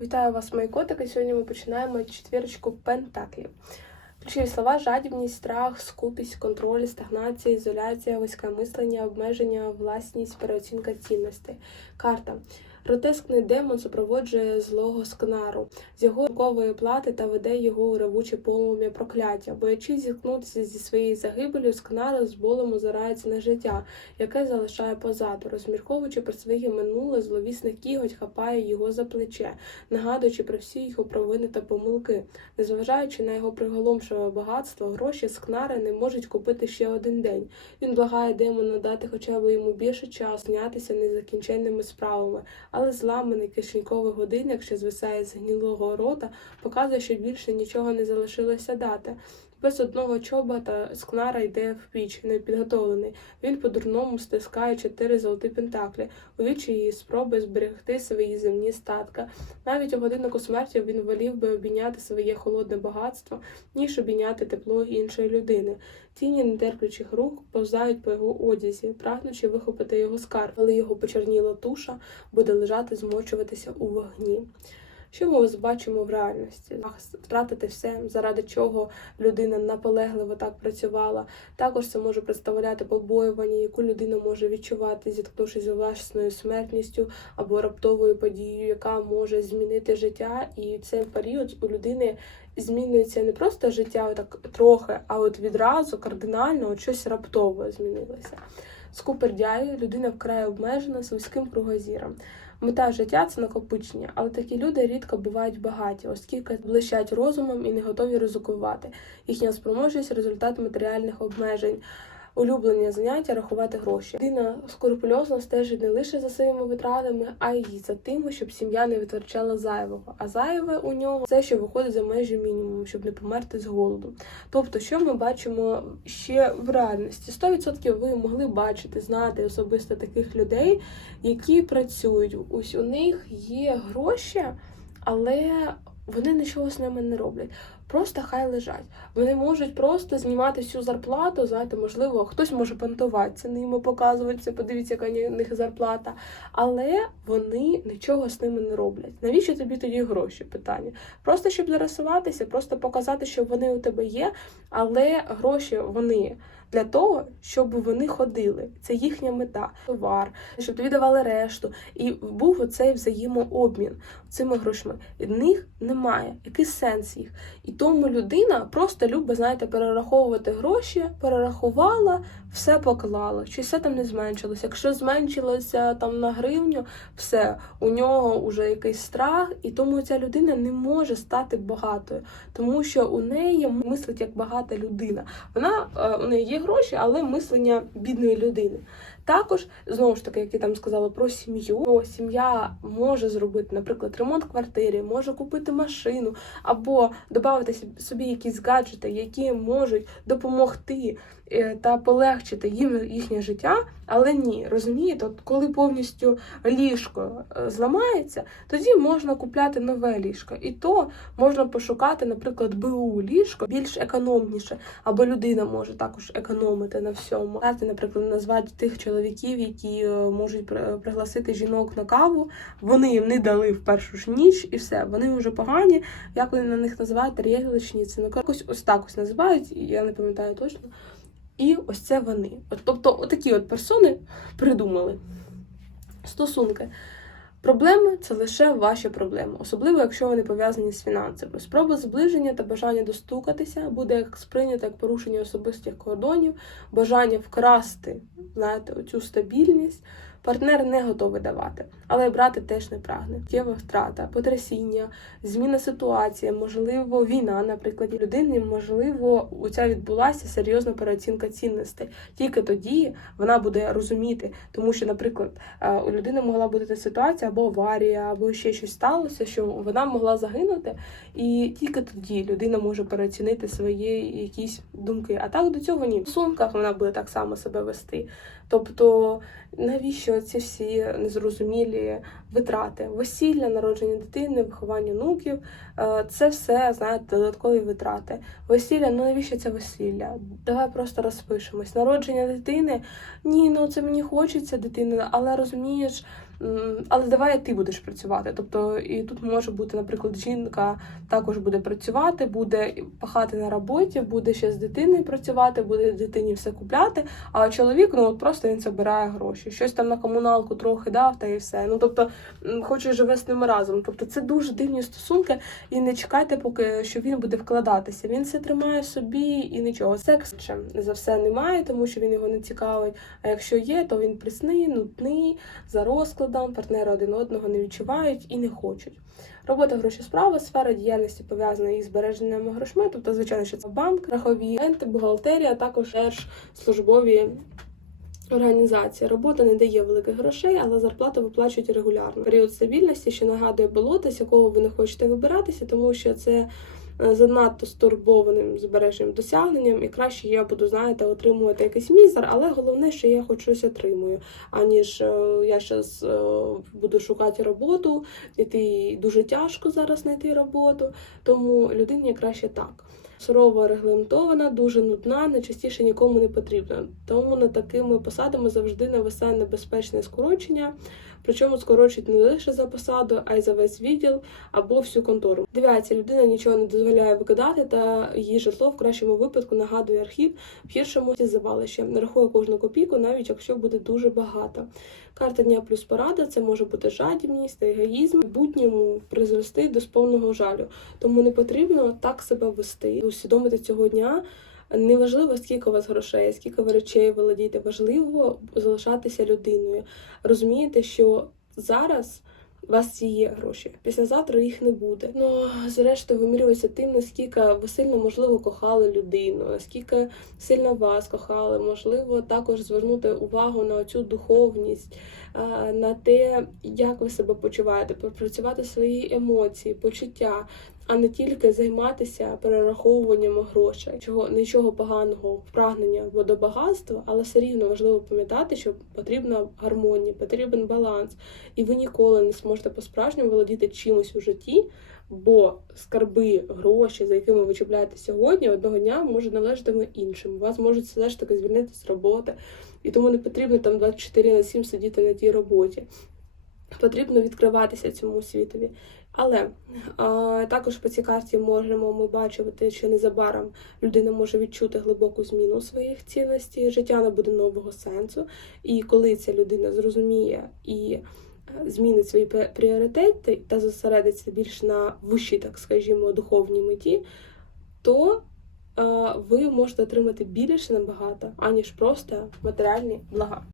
Вітаю вас, мої котики. Сьогодні ми починаємо четвірочку пентаклів. Ключові слова: жадібність, страх, скупість, контроль, стагнація, ізоляція, вузьке мислення, обмеження, власність, переоцінка цінностей. Карта. Гротескний демон супроводжує злого скнару з його рукової плати та веде його у ревуче полум'я прокляття. Боячись зіткнутися зі своєю загибелю, скнар з болем озирається на життя, яке залишає позаду, розмірковуючи про своє минуле, зловісний кіготь хапає його за плече, нагадуючи про всі його провини та помилки. Незважаючи на його приголомшове багатство, гроші скнари не можуть купити ще один день. Він благає демона дати хоча б йому більше часу знятися незакінченними справами, але зламаний кишеньковий годинник, що звисає з гнілого рота, показує, що більше нічого не залишилося дати. Без одного чобота скнара йде в піч, непідготовлений. Він по-дурному стискає чотири золоті пентаклі, у вічі її спроби зберегти свої земні статка. Навіть у годиннику смерті він волів би обійняти своє холодне багатство, ніж обійняти тепло іншої людини. Тіні нетерплючих рук повзають по його одязі, прагнучи вихопити його скарб, але його почерніла туша буде лежати, змочуватися у вогні. Що ми бачимо в реальності? Втратити все, заради чого людина наполегливо так працювала. Також це може представляти побоювання, яку людина може відчувати, зіткнувшись з власною смертністю або раптовою подією, яка може змінити життя. І цей період у людини змінюється не просто життя так трохи, а от відразу кардинально от щось раптово змінилося. Скупердяє людина вкрай обмежена з вузьким кругозіром. Мета життя це накопичення, але такі люди рідко бувають багаті, оскільки блищать розумом і не готові ризикувати. Їхня спроможність результат матеріальних обмежень. Улюблення заняття рахувати гроші. Людина скрупульозно стежить не лише за своїми витратами, а й за тим, щоб сім'я не витрачала зайвого. А зайве у нього все, що виходить за межі мінімуму, щоб не померти з голоду. Тобто, що ми бачимо ще в реальності? 100% ви могли бачити, знати особисто таких людей, які працюють. Ось у них є гроші, але вони нічого з ними не роблять. Просто хай лежать. Вони можуть просто знімати всю зарплату. Знаєте, можливо, хтось може понтуватися ними, показуватися, подивіться, яка у них зарплата. Але вони нічого з ними не роблять. Навіщо тобі тоді гроші? Питання. Просто щоб зарисуватися, просто показати, що вони у тебе є, але гроші вони. Для того, щоб вони ходили, це їхня мета, товар, щоб тобі давали решту, і був оцей взаємообмін цими грошми. Від них немає, який сенс їх. І тому людина просто любить, знаєте, перераховувати гроші, перерахувала, все поклала, чи все там не зменшилося. Якщо зменшилося там на гривню, все у нього вже якийсь страх, і тому ця людина не може стати багатою, тому що у неї мислить як багата людина. Вона е, у неї є гроші, але мислення бідної людини. Також, знову ж таки, як я там сказала про сім'ю, сім'я може зробити, наприклад, ремонт квартири, може купити машину, або додати собі якісь гаджети, які можуть допомогти та полегшити їм їхнє життя. Але ні, розумієте, от коли повністю ліжко е, зламається, тоді можна купляти нове ліжко. І то можна пошукати, наприклад, БУ ліжко більш економніше, або людина може також економити на всьому. Наприклад, назвати тих чоловіків, які е, можуть при- пригласити жінок на каву. Вони їм не дали в першу ж ніч, і все. Вони вже погані. Як вони на них називають рєгличниці? Ну якось ось так ось називають, я не пам'ятаю точно. І ось це вони. От, тобто, отакі от персони придумали стосунки. Проблеми це лише ваші проблеми, особливо якщо вони пов'язані з фінансами. Спроба зближення та бажання достукатися буде як сприйнято як порушення особистих кордонів, бажання вкрасти, знаєте, оцю стабільність. Партнер не готовий давати, але брати теж не прагне. Тєва втрата, потрясіння, зміна ситуації, можливо, війна, наприклад, людини, можливо, у ця відбулася серйозна переоцінка цінностей. Тільки тоді вона буде розуміти, тому що, наприклад, е, у людини могла бути ситуація або аварія, або ще щось сталося, що вона могла загинути, і тільки тоді людина може переоцінити свої якісь думки. А так до цього ні. В сумках вона буде так само себе вести. Тобто, навіщо ці всі незрозумілі витрати? Весілля, народження дитини, виховання онуків е, це все, знаєте, додаткові витрати. Весілля, ну навіщо це весілля? Давай просто розпишемось. Народження дитини, ні, ну це мені хочеться дитини, але розумієш. Але давай ти будеш працювати. Тобто, і тут може бути, наприклад, жінка також буде працювати, буде пахати на роботі, буде ще з дитиною працювати, буде дитині все купляти. А чоловік, ну от просто він забирає гроші. Щось там на комуналку трохи дав, та і все. Ну тобто, хоче живе з ними разом. Тобто, це дуже дивні стосунки, і не чекайте, поки що він буде вкладатися. Він все тримає собі і нічого. Секс за все немає, тому що він його не цікавить. А якщо є, то він прісний, нудний, за розкладом, партнери один одного не відчувають і не хочуть. Робота гроші справа, сфера діяльності пов'язана із збереженнями грошми, тобто, звичайно, що це банк, рахові агенти, бухгалтерія, а також службові організації. Робота не дає великих грошей, але зарплату виплачують регулярно. Період стабільності, що нагадує болото, з якого ви не хочете вибиратися, тому що це занадто стурбованим збереженням досягненням, і краще я буду, знаєте, отримувати якийсь мізер, але головне, що я хоч щось отримую, аніж е, я зараз буду шукати роботу, і дуже тяжко зараз знайти роботу, тому людині краще так. Сурово регламентована, дуже нудна, найчастіше нікому не потрібна. Тому над такими посадами завжди нависає небезпечне скорочення. Причому скорочують не лише за посаду, а й за весь відділ або всю контору. Дев'яться людина нічого не дозволяє викидати, та її житло в кращому випадку нагадує архів, в гіршому завалище. Рахує кожну копійку, навіть якщо буде дуже багато. Карта дня плюс порада це може бути жадібність та егоїзм, в будньому призвести до сповного жалю. Тому не потрібно так себе вести, усвідомити цього дня. Неважливо, скільки у вас грошей, скільки ви речей володієте, важливо залишатися людиною. Розумієте, що зараз у вас є гроші, післязавтра їх не буде. Ну зрештою вимірюється тим, наскільки ви сильно можливо кохали людину, наскільки сильно вас кохали. Можливо, також звернути увагу на цю духовність, на те, як ви себе почуваєте, пропрацювати свої емоції, почуття. А не тільки займатися перераховуванням грошей, чого нічого поганого в прагнення або до багатства, але все рівно важливо пам'ятати, що потрібна гармонія, потрібен баланс, і ви ніколи не зможете по-справжньому володіти чимось у житті, бо скарби, гроші, за якими ви чіпляєте сьогодні, одного дня можуть належати іншим. Вас можуть все ж таки звільнити з роботи, і тому не потрібно там 24 на 7 сидіти на тій роботі. Потрібно відкриватися цьому світові. Але а, також по цій карті можемо ми бачити, що незабаром людина може відчути глибоку зміну своїх цінностей, життя не буде нового сенсу. І коли ця людина зрозуміє і е, змінить свої пріоритети та зосередиться більш на вищій, так скажімо, духовній меті, то е, ви можете отримати більше набагато, аніж просто матеріальні блага.